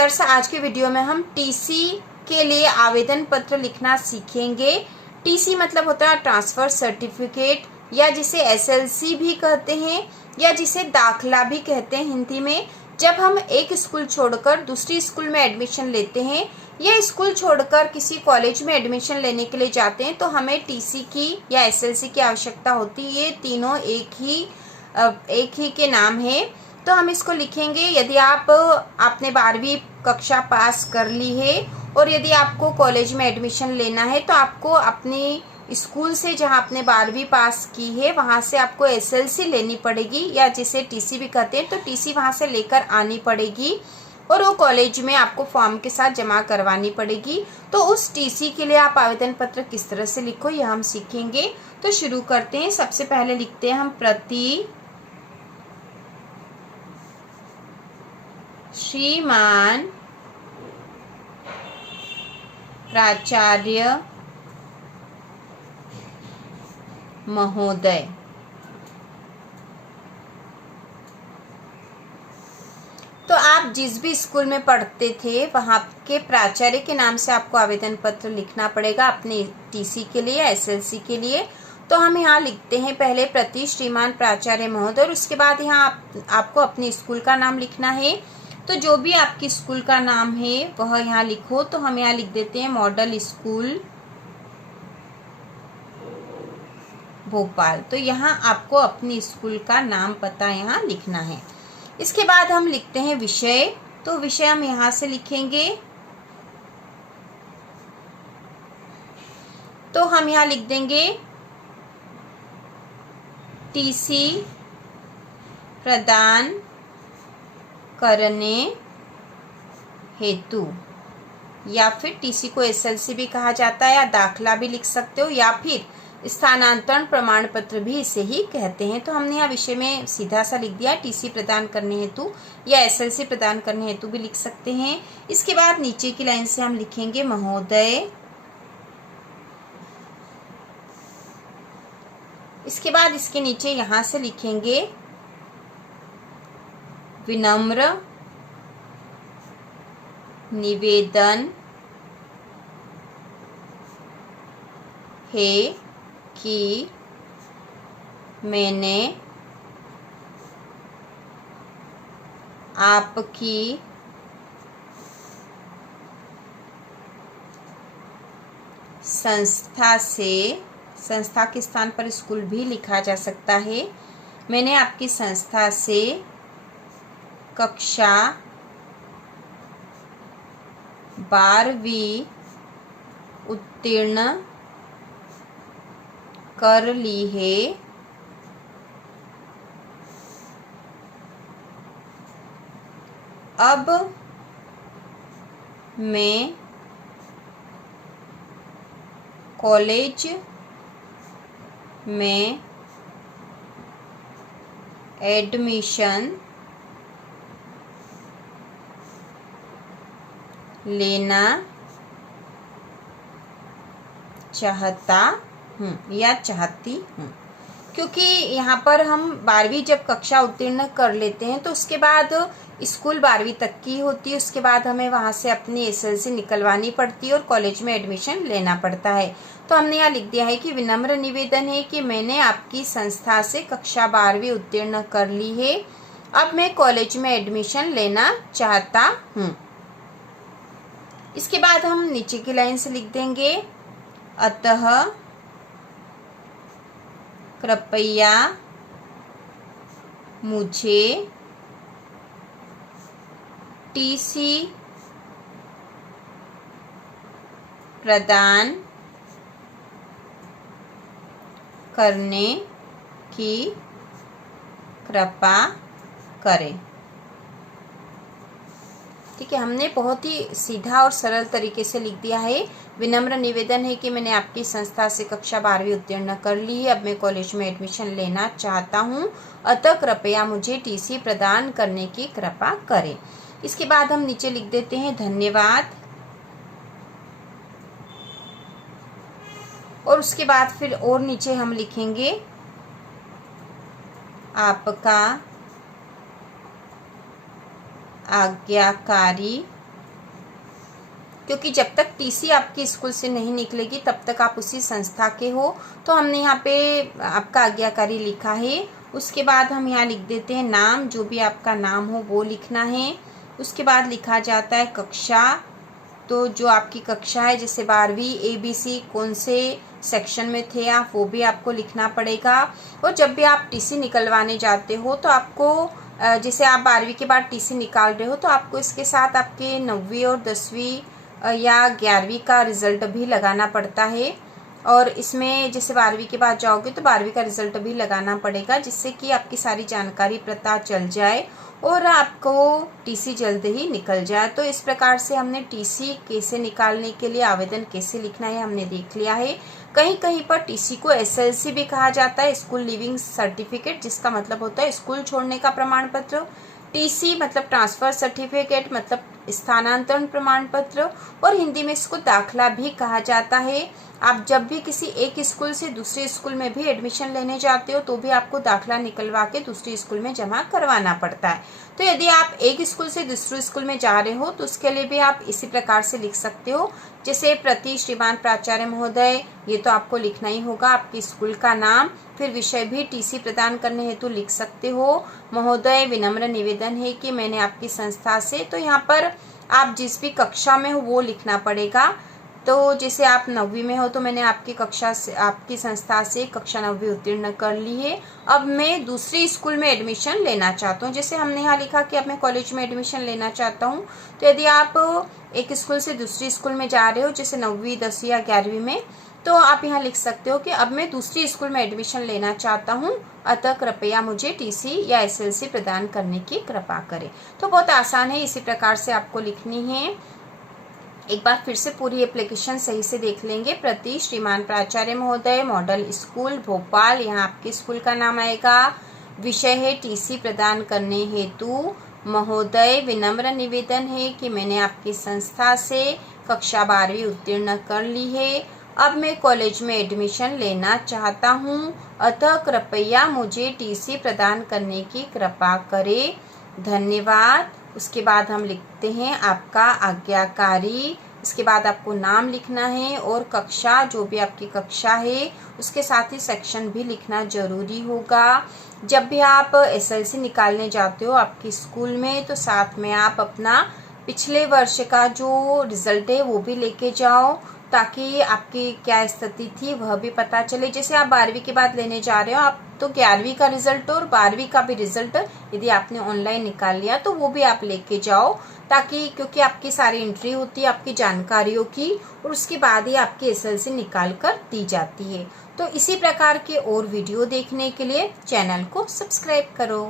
Dears, आज के video में हम टीसी के लिए आवेदन पत्र लिखना सीखेंगे। टीसी मतलब होता है ट्रांसफर सर्टिफिकेट, या जिसे एसएलसी भी कहते हैं, या जिसे दाखला भी कहते हैं हिंदी में। जब हम एक स्कूल छोड़कर दूसरी स्कूल में एडमिशन लेते हैं या स्कूल छोड़कर किसी कॉलेज में एडमिशन लेने के लिए जाते हैं तो हमें टीसी की या एसएलसी की आवश्यकता होती है। ये तीनों एक ही के नाम है, तो हम इसको लिखेंगे। यदि आपने 12वीं कक्षा पास कर ली है और यदि आपको कॉलेज में एडमिशन लेना है तो आपको अपनी स्कूल से जहां आपने 12वीं पास की है वहां से आपको एसएलसी लेनी पड़ेगी, या जिसे टीसी भी कहते हैं। तो टीसी वहां से लेकर आनी पड़ेगी और वो कॉलेज में आपको फॉर्म के साथ जमा करवानी पड़ेगी। तो उस टीसी के लिए आप आवेदन पत्र किस तरह से लिखो यह हम सीखेंगे। तो शुरू करते हैं। सबसे पहले लिखते हैं हम प्रति श्रीमान प्राचार्य महोदय। तो आप जिस भी स्कूल में पढ़ते थे वहाँ के प्राचार्य के नाम से आपको आवेदन पत्र लिखना पड़ेगा अपने टीसी के लिए, एसएलसी के लिए। तो हम यहाँ लिखते हैं पहले प्रति श्रीमान प्राचार्य महोदय, और उसके बाद यहाँ आपको अपने स्कूल का नाम लिखना है। तो जो भी आपकी स्कूल का नाम है वह यहाँ लिखो। तो हम यहाँ लिख देते हैं मॉडल स्कूल भोपाल। तो यहाँ आपको अपनी स्कूल का नाम पता यहाँ लिखना है। इसके बाद हम लिखते हैं विषय। तो विषय हम यहाँ से लिखेंगे। तो हम यहाँ लिख देंगे टीसी प्रदान करने हेतु, या फिर टीसी को एसएलसी भी कहा जाता है, या दाखला भी लिख सकते हो, या फिर स्थानांतरण प्रमाण पत्र भी इसे ही कहते हैं। तो हमने यहाँ विषय में सीधा सा लिख दिया टीसी प्रदान करने हेतु, या एसएलसी प्रदान करने हेतु भी लिख सकते हैं। इसके बाद नीचे की लाइन से हम लिखेंगे महोदय। इसके बाद इसके नीचे यहाँ से लिखेंगे विनम्र निवेदन है कि मैंने आपकी संस्था के स्थान पर स्कूल भी लिखा जा सकता है। मैंने आपकी संस्था से कक्षा 12वीं उत्तीर्ण कर ली है। अब मैं कॉलेज में एडमिशन लेना चाहता हूँ या चाहती हूँ। क्योंकि यहाँ पर हम 12वीं जब कक्षा उत्तीर्ण कर लेते हैं तो उसके बाद स्कूल 12वीं तक की होती है, उसके बाद हमें वहाँ से अपनी एसएलसी निकलवानी पड़ती है और कॉलेज में एडमिशन लेना पड़ता है। तो हमने यहाँ लिख दिया है कि विनम्र निवेदन है कि मैंने आपकी संस्था से कक्षा 12वीं उत्तीर्ण कर ली है। अब मैं कॉलेज में एडमिशन लेना चाहता हूँ। इसके बाद हम नीचे की लाइन से लिख देंगे अतः कृपया मुझे टीसी प्रदान करने की कृपा करें। ठीक है, हमने बहुत ही सीधा और सरल तरीके से लिख दिया है। विनम्र निवेदन है कि मैंने आपकी संस्था से कक्षा 12वीं उत्तीर्ण कर ली है। अब मैं कॉलेज में एडमिशन लेना चाहता हूँ, अतः कृपया मुझे टीसी प्रदान करने की कृपा करें। इसके बाद हम नीचे लिख देते हैं धन्यवाद, और उसके बाद फिर और नीचे हम लिखेंगे आपका आज्ञाकारी क्योंकि जब तक टीसी आपकी स्कूल से नहीं निकलेगी तब तक आप उसी संस्था के हो। तो हमने यहाँ पे आपका आज्ञाकारी लिखा है। उसके बाद हम यहाँ लिख देते हैं नाम, जो भी आपका नाम हो वो लिखना है। उसके बाद लिखा जाता है कक्षा, तो जो आपकी कक्षा है जैसे 12वीं ABC कौन से सेक्शन में थे आप, वो भी आपको लिखना पड़ेगा। और जब भी आप टीसी निकलवाने जाते हो तो आपको जैसे आप 12वीं के बाद टीसी निकाल रहे हो तो आपको इसके साथ आपके 9वीं और 10वीं या 11वीं का रिजल्ट भी लगाना पड़ता है। और इसमें जैसे 12वीं के बाद जाओगे तो 12वीं का रिजल्ट भी लगाना पड़ेगा, जिससे कि आपकी सारी जानकारी पता चल जाए और आपको टीसी जल्द ही निकल जाए। तो इस प्रकार से हमने टीसी कैसे निकालने के लिए आवेदन कैसे लिखना है हमने देख लिया है। कहीं कहीं पर टीसी को SLC भी कहा जाता है, स्कूल लिविंग सर्टिफिकेट, जिसका मतलब होता है स्कूल छोड़ने का प्रमाण पत्र। टीसी मतलब ट्रांसफर सर्टिफिकेट, मतलब स्थानांतरण प्रमाण पत्र। और हिंदी में इसको दाखला भी कहा जाता है। आप जब भी किसी एक स्कूल से दूसरे स्कूल में भी एडमिशन लेने जाते हो तो भी आपको दाखला निकलवा के दूसरे स्कूल में जमा करवाना पड़ता है। तो यदि आप एक स्कूल से दूसरे स्कूल में जा रहे हो तो उसके लिए भी आप इसी प्रकार से लिख सकते हो, जैसे प्रति श्रीमान प्राचार्य महोदय, ये तो आपको लिखना ही होगा, आपके स्कूल का नाम, फिर विषय भी टीसी प्रदान करने हेतु लिख सकते हो। महोदय, विनम्र निवेदन है कि मैंने आपकी संस्था से, तो यहाँ पर आप जिस भी कक्षा में हो वो लिखना पड़ेगा। तो जैसे आप 9वीं में हो तो मैंने आपकी कक्षा से, आपकी संस्था से कक्षा 9वीं उत्तीर्ण कर ली है, अब मैं दूसरी स्कूल में एडमिशन लेना चाहता हूँ। जैसे हमने यहाँ लिखा कि अब मैं कॉलेज में एडमिशन लेना चाहता हूँ, तो यदि आप एक स्कूल से दूसरी स्कूल में जा रहे हो जैसे 9वीं 10वीं या 11वीं में, तो आप यहाँ लिख सकते हो कि अब मैं दूसरी स्कूल में एडमिशन लेना चाहता हूँ, अतः कृपया मुझे टीसी या SLC प्रदान करने की कृपा करें। तो बहुत आसान है, इसी प्रकार से आपको लिखनी है। एक बार फिर से पूरी एप्लीकेशन सही से देख लेंगे। प्रति श्रीमान प्राचार्य महोदय, मॉडल स्कूल भोपाल, यहाँ आपके स्कूल का नाम आएगा। विषय है टीसी प्रदान करने हेतु। महोदय, विनम्र निवेदन है कि मैंने आपकी संस्था से कक्षा 12वीं उत्तीर्ण कर ली है, अब मैं कॉलेज में एडमिशन लेना चाहता हूँ, अतः कृपया मुझे टीसी प्रदान करने की कृपा करें, धन्यवाद। उसके बाद हम लिखते हैं आपका आज्ञाकारी। इसके बाद आपको नाम लिखना है और कक्षा, जो भी आपकी कक्षा है उसके साथ ही सेक्शन भी लिखना जरूरी होगा। जब भी आप SLC निकालने जाते हो आपके स्कूल में तो साथ में आप अपना पिछले वर्ष का जो रिजल्ट है वो भी लेके जाओ, ताकि आपकी क्या स्थिति थी वह भी पता चले। जैसे आप 12वीं के बाद लेने जा रहे हो आप, तो 11वीं का रिजल्ट और 12वीं का भी रिजल्ट यदि आपने ऑनलाइन निकाल लिया तो वो भी आप लेके जाओ, ताकि क्योंकि आपकी सारी एंट्री होती है आपकी जानकारियों की, और उसके बाद ही आपकी SLC निकाल कर दी जाती है। तो इसी प्रकार के और वीडियो देखने के लिए चैनल को सब्सक्राइब करो।